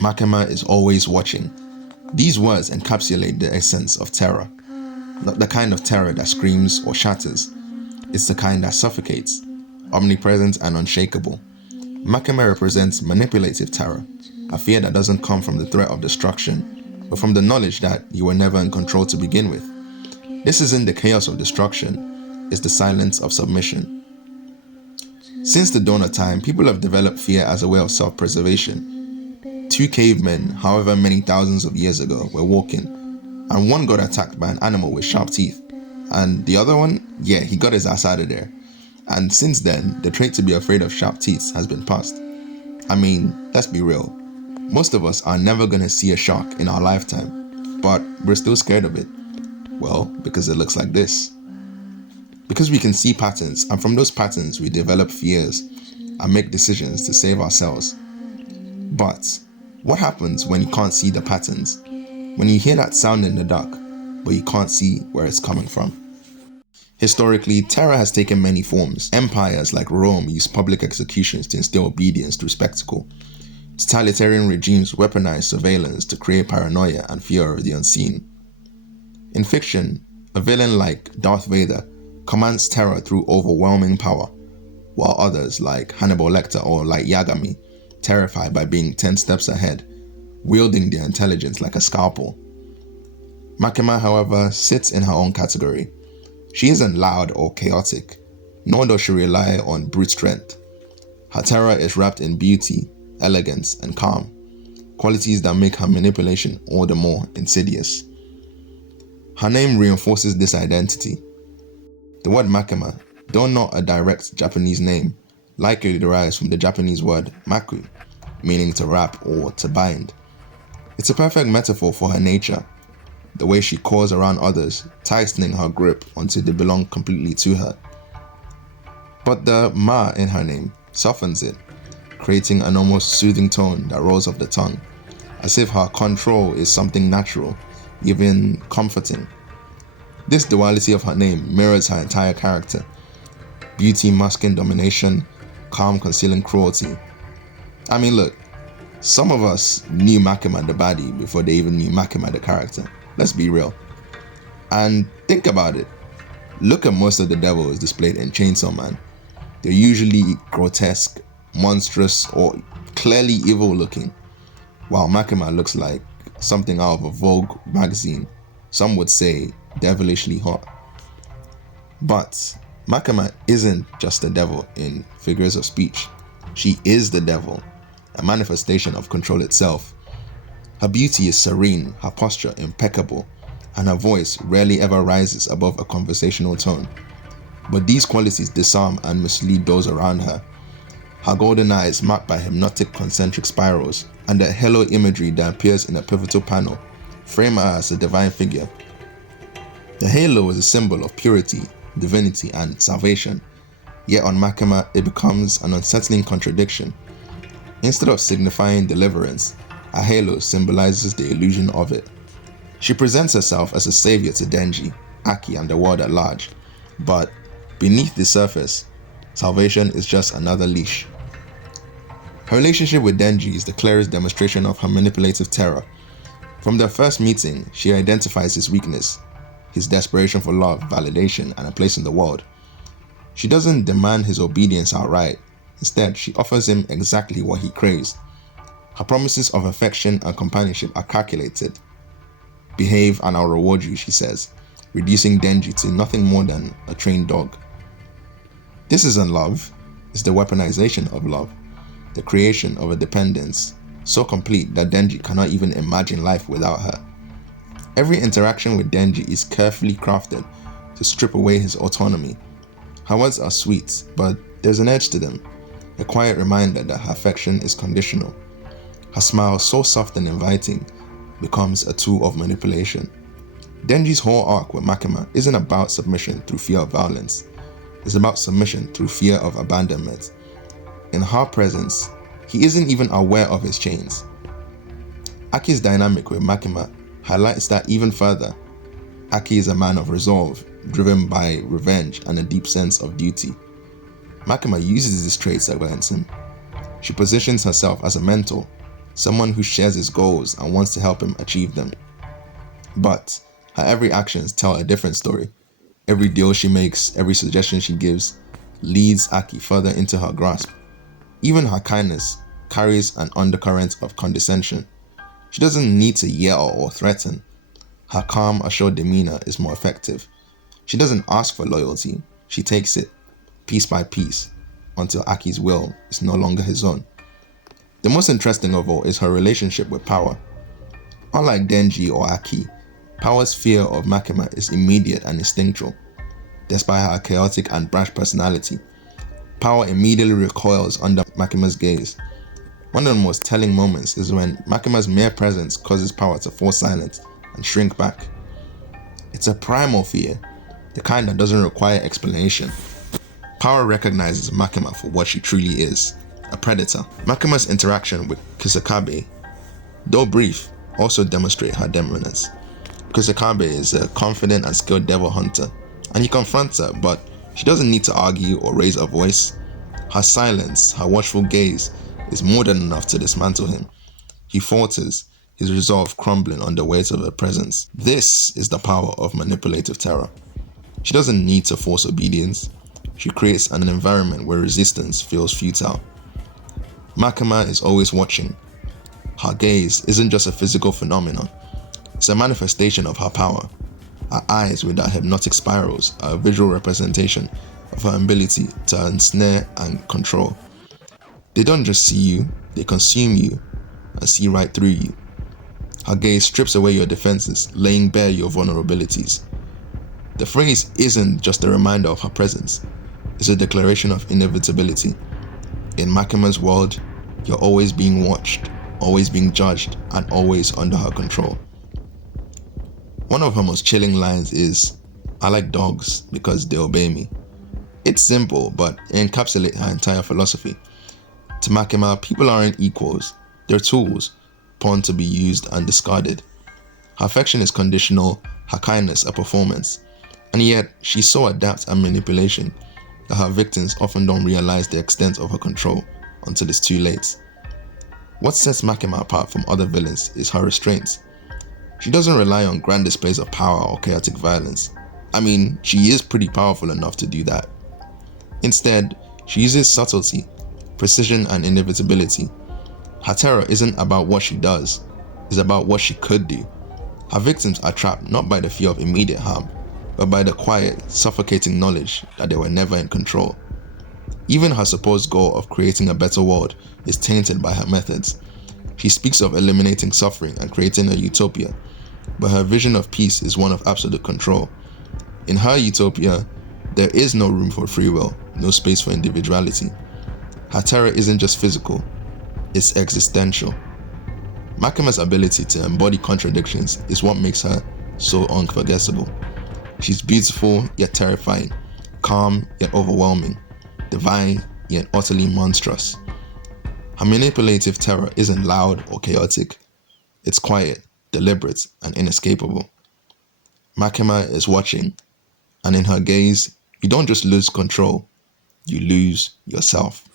Makima is always watching. These words encapsulate the essence of terror. Not the kind of terror that screams or shatters. It's the kind that suffocates, omnipresent and unshakable. Makima represents manipulative terror, a fear that doesn't come from the threat of destruction, but from the knowledge that you were never in control to begin with. This isn't the chaos of destruction, it's the silence of submission. Since the dawn of time, people have developed fear as a way of self-preservation. Two cavemen, however many thousands of years ago, were walking, and one got attacked by an animal with sharp teeth, and the other one, he got his ass out of there. And since then, the trait to be afraid of sharp teeth has been passed. I mean, let's be real. Most of us are never gonna see a shark in our lifetime, but we're still scared of it. Well, because it looks like this. Because we can see patterns, and from those patterns we develop fears and make decisions to save ourselves. But what happens when you can't see the patterns? When you hear that sound in the dark, but you can't see where it's coming from? Historically, terror has taken many forms. Empires like Rome used public executions to instill obedience through spectacle. Totalitarian regimes weaponized surveillance to create paranoia and fear of the unseen. In fiction, a villain like Darth Vader commands terror through overwhelming power, while others like Hannibal Lecter or Light Yagami terrify by being 10 steps ahead, wielding their intelligence like a scalpel. Makima, however, sits in her own category. She isn't loud or chaotic, nor does she rely on brute strength. Her terror is wrapped in beauty, elegance, and calm, qualities that make her manipulation all the more insidious. Her name reinforces this identity. The word Makima, though not a direct Japanese name, likely derives from the Japanese word maku, meaning to wrap or to bind. It's a perfect metaphor for her nature, the way she coils around others, tightening her grip until they belong completely to her. But the ma in her name softens it, creating an almost soothing tone that rolls off the tongue, as if her control is something natural, even comforting. This duality of her name mirrors her entire character. Beauty masking domination, calm concealing cruelty. I mean, look, some of us knew Makima the baddie before they even knew Makima the character. Let's be real. And think about it. Look at most of the devils displayed in Chainsawman. They're usually grotesque, monstrous, or clearly evil looking, while Makima looks like something out of a Vogue magazine. Some would say devilishly hot. But Makima isn't just the devil in figures of speech. She is the devil, a manifestation of control itself. Her beauty is serene, her posture impeccable, and her voice rarely ever rises above a conversational tone. But these qualities disarm and mislead those around her. Her golden eyes, marked by hypnotic concentric spirals, and the halo imagery that appears in a pivotal panel, frame her as a divine figure. The halo is a symbol of purity, divinity, and salvation, yet on Makima it becomes an unsettling contradiction. Instead of signifying deliverance, a halo symbolizes the illusion of it. She presents herself as a savior to Denji, Aki, and the world at large, but beneath the surface, salvation is just another leash. Her relationship with Denji is the clearest demonstration of her manipulative terror. From their first meeting, she identifies his weakness, his desperation for love, validation, and a place in the world. She doesn't demand his obedience outright. Instead, she offers him exactly what he craves. Her promises of affection and companionship are calculated. Behave and I'll reward you, she says, reducing Denji to nothing more than a trained dog. This isn't love, it's the weaponization of love, the creation of a dependence so complete that Denji cannot even imagine life without her. Every interaction with Denji is carefully crafted to strip away his autonomy. Her words are sweet, but there's an edge to them, a quiet reminder that her affection is conditional. Her smile, so soft and inviting, becomes a tool of manipulation. Denji's whole arc with Makima isn't about submission through fear of violence. It's about submission through fear of abandonment. In her presence, he isn't even aware of his chains. Aki's dynamic with Makima highlights that even further. Aki is a man of resolve, driven by revenge and a deep sense of duty. Makima uses these traits against him. She positions herself as a mentor, someone who shares his goals and wants to help him achieve them. But her every actions tell a different story. Every deal she makes, every suggestion she gives, leads Aki further into her grasp. Even her kindness carries an undercurrent of condescension. She doesn't need to yell or threaten. Her calm, assured demeanor is more effective. She doesn't ask for loyalty, she takes it, piece by piece, until Aki's will is no longer his own. The most interesting of all is her relationship with power. Unlike Denji or Aki, Power's fear of Makima is immediate and instinctual. Despite her chaotic and brash personality, Power immediately recoils under Makima's gaze. One of the most telling moments is when Makima's mere presence causes Power to fall silent and shrink back. It's a primal fear, the kind that doesn't require explanation. Power recognizes Makima for what she truly is, a predator. Makima's interaction with Kusakabe, though brief, also demonstrate her dominance. Kusakabe is a confident and skilled devil hunter, and he confronts her, but she doesn't need to argue or raise a voice. Her silence, her watchful gaze, is more than enough to dismantle him. He falters, his resolve crumbling under weight of her presence. This is the power of manipulative terror. She doesn't need to force obedience. She creates an environment where resistance feels futile. Makima is always watching. Her gaze isn't just a physical phenomenon. It's a manifestation of her power. Her eyes with their hypnotic spirals are a visual representation of her ability to ensnare and control. They don't just see you, they consume you and see right through you. Her gaze strips away your defenses, laying bare your vulnerabilities. The phrase isn't just a reminder of her presence, it's a declaration of inevitability. In Makima's world, you're always being watched, always being judged, and always under her control. One of her most chilling lines is, "I like dogs because they obey me." It's simple, but it encapsulates her entire philosophy. To Makima, people aren't equals, they're tools, pawned to be used and discarded. Her affection is conditional, her kindness a performance, and yet she's so adept at manipulation that her victims often don't realize the extent of her control until it's too late. What sets Makima apart from other villains is her restraint. She doesn't rely on grand displays of power or chaotic violence. I mean, she is pretty powerful enough to do that. Instead, she uses subtlety, precision, and inevitability. Her terror isn't about what she does, it's about what she could do. Her victims are trapped not by the fear of immediate harm, but by the quiet, suffocating knowledge that they were never in control. Even her supposed goal of creating a better world is tainted by her methods. She speaks of eliminating suffering and creating a utopia, but her vision of peace is one of absolute control. In her utopia, there is no room for free will, no space for individuality. Her terror isn't just physical, it's existential. Makima's ability to embody contradictions is what makes her so unforgettable. She's beautiful yet terrifying, calm yet overwhelming, divine yet utterly monstrous. Her manipulative terror isn't loud or chaotic, it's quiet, deliberate, and inescapable. Makima is watching, and in her gaze, you don't just lose control, you lose yourself.